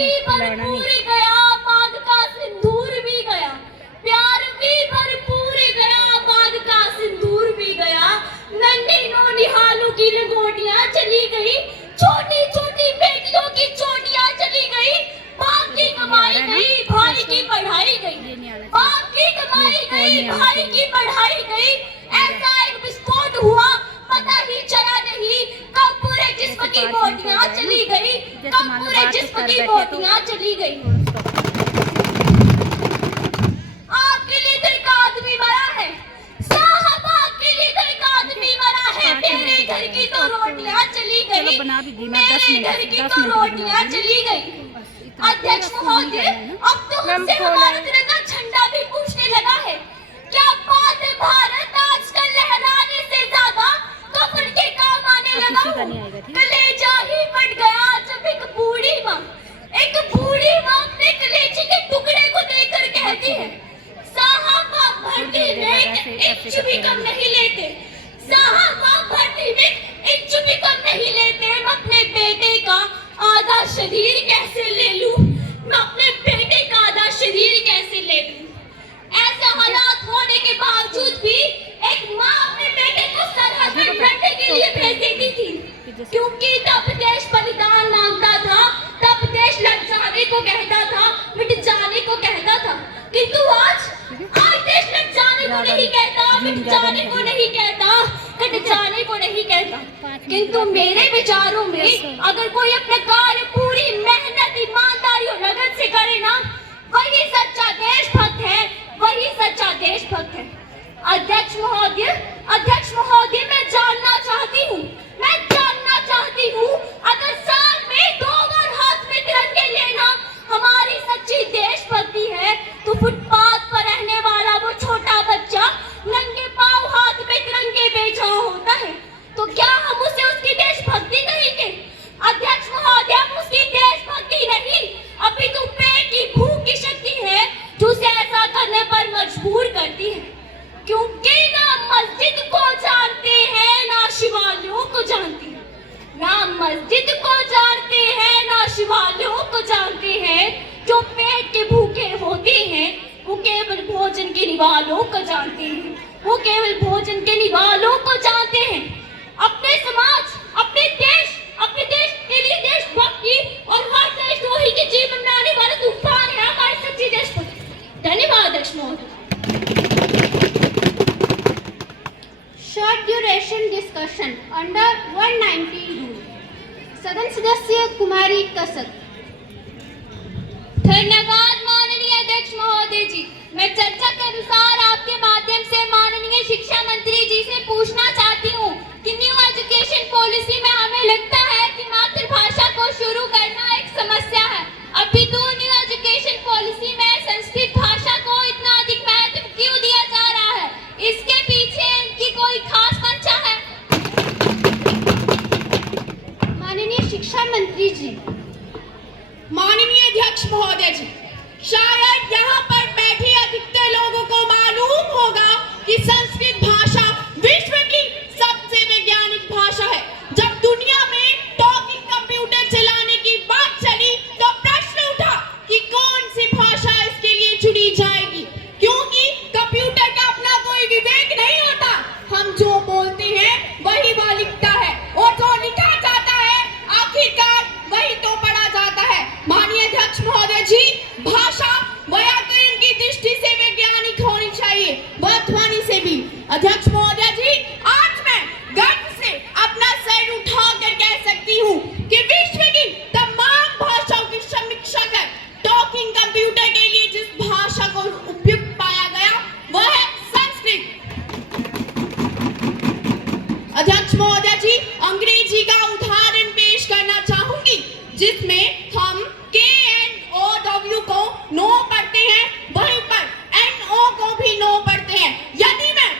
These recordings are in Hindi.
भी भरपूर गया, मांग का सिंदूर भी गया, प्यार भी भरपूर गया, मांग का सिंदूर भी गया, नन्ही नौनिहालों की लंगोटियां चली गई, छोटी छोटी बेटियों की चोटियां चली गई, बाप की कमाई गई, भाई की पढ़ाई गई, बाप की कमाई गई, भाई की पढ़ाई गई, ऐसा एक विस्फोट हुआ पता ही चला नहीं, कब पूरे जिस्म की बोटियां चली गई, कब पूरे जिस्म की बोटियां चली गई। आपके लिए तो एक आदमी मरा है साहब, आपके लिए तो एक आदमी मरा है, मेरे घर की तो रोटियां चली गई, मेरे घर की तो रोटियां चली गई। अध्यक्ष महोदय, अब तो हमसे हमारा तिरंगा झंडा भी पूछने लगा है, क्या बात है भारत आजकल लहराने से ज्यादा कफन के काम आने लगा हूँ। कलेजा ही फट गया जब एक बूढ़ी माँ अपने कलेजे के टुकड़े को देखकर कहती है, साहब आप भर्ती में एक इंच भी कम नहीं लेते, साहब आप भर्ती में इंच भी कम नहीं लेते, मैं अपने बेटे का आधा शरीर कैसे ले लूं, मैं अपने बेटे का आधा शरीर कैसे ले लूं। ऐसे हालात होने के बावजूद भी एक माँ अपने बेटे को सरहद पर लड़ने के लिए भेज देती थी, क्योंकि तब देश बलिदान मांगता था, तब देश लड़ जाने को कहता था, मिट जाने को कहता था, किंतु आज देश लड़ जाने को नहीं कहता, मिट जाने को नहीं कहता, कट जाने को नहीं कहता। किंतु मेरे विचारों में अगर कोई अपने कार्य पूरी मेहनत, ईमानदारी और लगन से करे ना, वही सच्चा देशभक्त है, वही सच्चा देशभक्त है। अध्यक्ष महोदय, मैं जानना चाहती हूँ अगर साल में 2 बार हाथ में तिरंगे लेना हमारी सच्ची देशभक्ति है, तो फुटपाथ पर रहने वाला वो छोटा बच्चा नंगे पांव हाथ में तिरंगे बेचा होता है, तो क्या हम उसे उसकी देशभक्ति कहेंगे? अध्यक्ष महोदय, हम उसकी देशभक्ति नहीं, अभी तो पेट की भूख की शक्ति है जो उसे ऐसा करने पर मजबूर करती है, क्योंकि ना मस्जिद को जानते हैं ना शिवालयों को जानते हैं, ना मस्जिद को जानते हैं ना शिवालयों को जानते हैं, जो पेट के भूखे होते हैं वो केवल भोजन के निवालों को जानते हैं, वो केवल भोजन के निवालों को जानते हैं। अपने समाज, अपने देश के लिए देशभक्ति और हर देशद्रोही के जीवन में आने वाला तूफान है हमारी सच्ची देशभक्ति। धन्यवाद अध्यक्ष महोदय। Short duration discussion under 190 rule. सदन सदस्य कुमारी कसक। धन्यवाद माननीय अध्यक्ष महोदय जी। मैं चर्चा के अनुसार आपके माध्यम से माननीय शिक्षा मंत्री जी से पूछना चाहती हूँ कि न्यू एजुकेशन पॉलिसी में हमें लगता है कि मातृभाषा को शुरू करना एक समस्या है, अभी तो न्यू एजुकेशन पॉलिसी में संस्कृत भाषा को इतना अधिक महत्व क्यों दिया जा रहा है? इसके पीछे इनकी कोई खास मंशा है? माननीय शिक्षा मंत्री जी। माननीय अध्यक्ष महोदय जी, शायद यहाँ पर बैठे अधिकतर लोगों को मालूम होगा कि संस्कृत भाषा विश्व की सबसे वैज्ञानिक भाषा है। जब दुनिया में टॉकिंग कंप्यूटर चलाने की बात चली तो प्रश्न उठा कि कौन सी भाषा इसके लिए चुनी जाएगी, क्योंकि कंप्यूटर का अपना कोई विवेक नहीं होता, हम जो बोलते हैं वही वह लिखता है और जो लिखा जाता है आखिरकार वही तो पढ़ा जाता है। माननीय अध्यक्ष महोदय जी, भाषा वह तो इनकी दृष्टि से वैज्ञानिक होनी चाहिए, वह ध्वनि से भी। अध्यक्ष महोदय जी, आज मैं गर्व से अपना सर उठाकर कह सकती हूँ कि विश्व की तमाम भाषाओं की समीक्षा कर टॉकिंग कंप्यूटर के लिए जिस भाषा को उपयुक्त पाया गया वह है संस्कृत। अध्यक्ष महोदय जी, अंग्रेजी का उदाहरण पेश करना चाहूंगी, जिसमें हम KNOW को नो पढ़ते हैं, वहीं पर NO को भी नो पढ़ते हैं। यदि मैं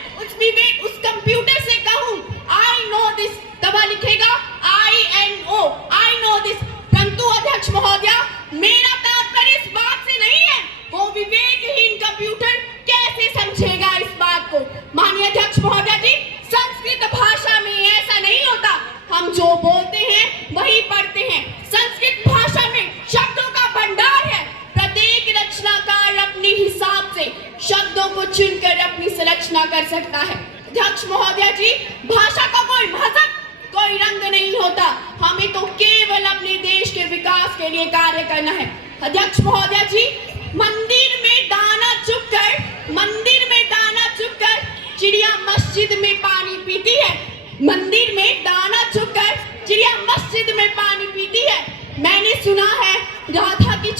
उस कंप्यूटर से कहूं I know this, तब वह लिखेगा INO, I know this। परंतु अध्यक्ष महोदय, मेरा तात्पर्य इस बात से नहीं है, वो विवेकहीन कंप्यूटर कैसे समझेगा इस बात को। माननीय अध्यक्ष महोदय जी, संस्कृत भाषा में ऐसा नहीं होता, हम जो बोलते हैं वही पढ़ते हैं। संस्कृत भाषा में शब्दों का कर सकता है। अध्यक्ष महोदय जी, भाषा का कोई मजहब, कोई रंग नहीं होता, हमें तो केवल अपने देश के विकास के लिए कार्य करना है। अध्यक्ष महोदय जी, मंदिर में दाना चुगकर चिड़िया मस्जिद में पानी पीती है। मंदिर में दाना चुगकर चिड़िया मस्जिद में पानी पीती है। मैंने सुना है राधा की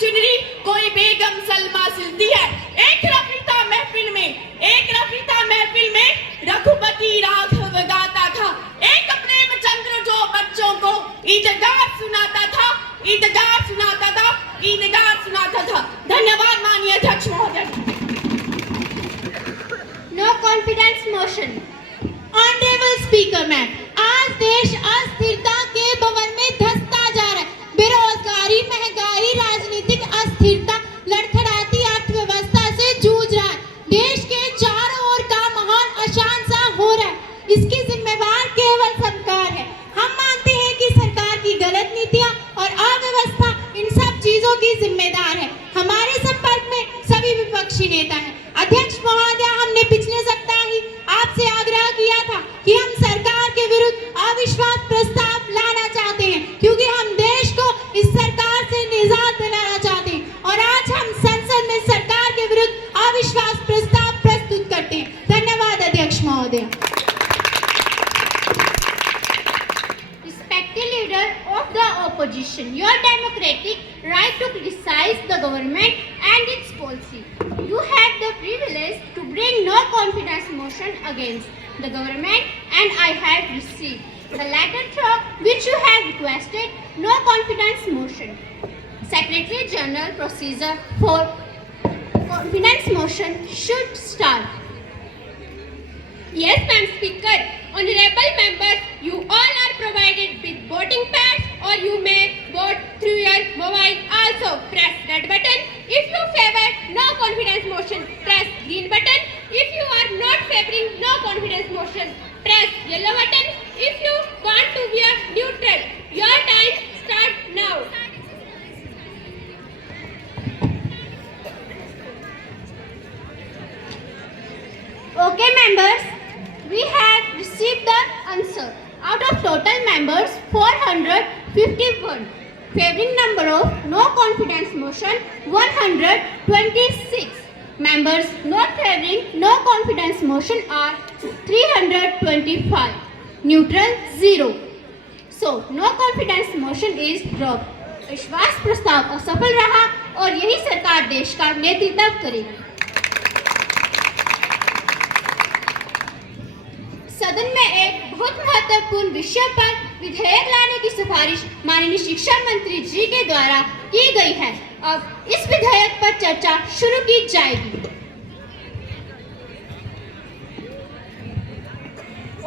चुनरी कोई बेगम सलमा सिलती है। एक रफीता महफिल में रघुपति राघव गाता था। एक प्रेमचंद्र जो बच्चों को ईदगाह सुनाता था। धन्यवाद माननीय अध्यक्ष महोदय। No confidence motion. Honourable speaker ma'am, आज देश अस्थिरता के भंवर में धंसता जा रहा है। बेरोजगारी, महंगाई, राजनीतिक अस्थिरता लड़खड़ाती अर्थव्यवस्था से जूझ रहा है। देश के चारों ओर का माहौल अशांत सा हो रहा है। इसकी जिम्मेवार केवल सरकार है। हम मानते हैं कि सरकार की गलत नीतियां और अव्यवस्था इन सब चीजों की जिम्मेदार है। हमारे संपर्क में सभी विपक्षी नेता हैं। अध्यक्ष महोदय, हमने पिछले सप्ताह ही आपसे आग्रह किया था कि हम सरकार के विरुद्ध अविश्वास प्रस्ताव लाना चाहते हैं, क्योंकि हम देश को इस सरकार से निजात दिलाना चाहते हैं। और आज हम संसद में सरकार के विरुद्ध अविश्वास प्रस्ताव प्रस्तुत करते हैं। धन्यवाद अध्यक्ष महोदय। Respected leader of the opposition, your democratic right to criticize the government and its policy. You have the privilege to bring no confidence motion against the government, and I have received the letter through which you have requested no confidence motion. Secretary General procedure for confidence motion should start. Yes, Madam Speaker. Honorable members, you all are provided with voting pads, or you may vote through your mobile also. Press red button if you favor no confidence motion. Press green button if you are not favoring no confidence motion. Press yellow button if you want to be a neutral. Your time starts now. Okay, members, we have received the answer. Out of total members, 451. Favoring number of no confidence motion, 126. Members not favoring no confidence motion are 325. Neutral, 0. So, no confidence motion is dropped. विश्वास प्रस्ताव असफल रहा और यही सरकार देश का नेतृत्व करेगी। सदन में एक बहुत महत्वपूर्ण विषय पर विधेयक लाने की सिफारिश माननीय शिक्षा मंत्री जी के द्वारा की गई है। अब इस विधेयक पर चर्चा शुरू की जाएगी।